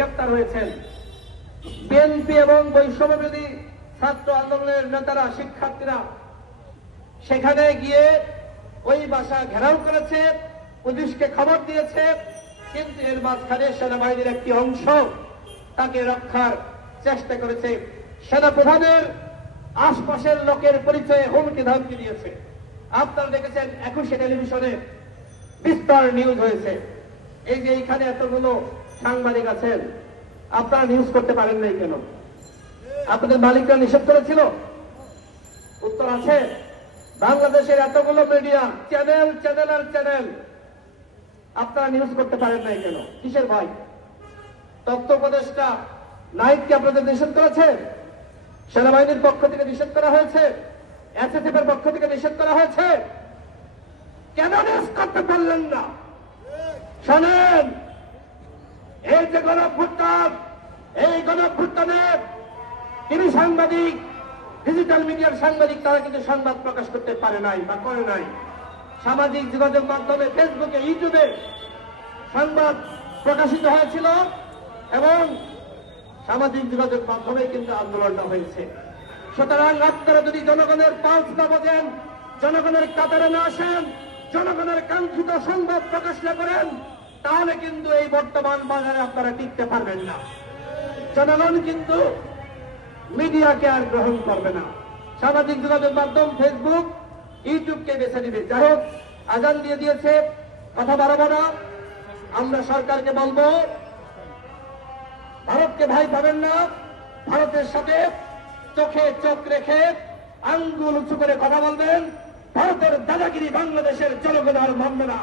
গ্রেপ্তার হয়েছেন। বিএনপি এবং বৈষম্যবিরোধী ছাত্র আন্দোলনের নেতারা, শিক্ষার্থীরা সেখানে গিয়ে ওই বাসা ঘেরাও করেছে, পুলিশকে খবর দিয়েছে, কিন্তু এর মাঝখানে সেনাবাহিনীর একটি অংশ তাকে রক্ষার চেষ্টা করেছে। সেনাপ্রধানের আশপাশের লোকের পরিচয়ে হুমকি ধামকি দিয়েছে। আপনারা দেখেছেন 21 টেলিভিশনে বিস্তার নিউজ হয়েছে। এই যে এইখানে এতগুলো সাংবাদিক আছেন, আপনারা নিউজ করতে পারেন নাই কেন? আপনাদের মালিকরা নিষেধ করেছিল? উত্তর আছে। বাংলাদেশের এতগুলো মিডিয়া চ্যানেল আপনারা নিউজ করতে পারেন নাই কেন? কিসের ভয়? তথ্য উপদেষ্টা নাইটকে আপনাদের নিষেধ করেছে, সেনাবাহিনীর পক্ষ থেকে নিষেধ করা হয়েছে, এসএসএফ এর পক্ষ থেকে নিষেধ করা হয়েছে। কেন নিউজ করতে পারলেন না? শোনেন, এই যে গণঅভ্যুত্থান, এই গণঅভ্যুত্থানে তিনি সাংবাদিক, ডিজিটাল মিডিয়ার সাংবাদিক, তারা কিন্তু সংবাদ প্রকাশ করতে পারে নাই বা করে নাই। সামাজিক যোগাযোগ মাধ্যমে, ফেসবুকে, ইউটিউবে সংবাদ প্রকাশিত হয়েছিল এবং সামাজিক যোগাযোগ মাধ্যমে কিন্তু আন্দোলনটা হয়েছে। সুতরাং আপনারা যদি জনগণের পালস না বোঝেন, জনগণের কাতারে না আসেন, জনগণের কাঙ্ক্ষিত সংবাদ প্রকাশ না করেন, তাহলে কিন্তু এই বর্তমান বাজারে আপনারা টিকতে পারবেন না। জনগণ কিন্তু মিডিয়াকে আর গ্রহণ করবে না। সামাজিক যোগাযোগ মাধ্যম, ফেসবুক, ইউটিউবকে বেছে নিবে। যাই হোক, আজান দিয়ে দিয়েছে, কথা বাড়াবো না। আমরা সরকারকে বলবো, ভারতকে ভাই পাবেন না, ভারতের সাথে চোখে চোখ রেখে আঙ্গুল উঁচু করে কথা বলবেন। ভারতের দাদাগিরি বাংলাদেশের জনগণ আর মানবে না।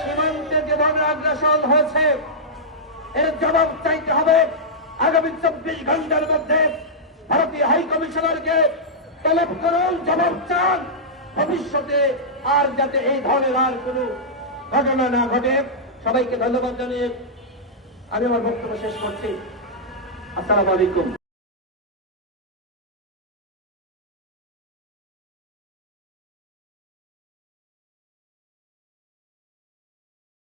সীমান্তে যেভাবে আগ্রাসন হয়েছে, এর জবাব চাইতে হবে। আগামী 24 ঘন্টার মধ্যে ভারতীয় হাই কমিশনারকে তলব করুন, জবাব চান। ভবিষ্যতে আর যাতে এই ধরনের আর কোন ঘটনা না ঘটে। সবাইকে ধন্যবাদ জানিয়ে আমি আমার বক্তব্য শেষ করছি। আসসালামু আলাইকুম।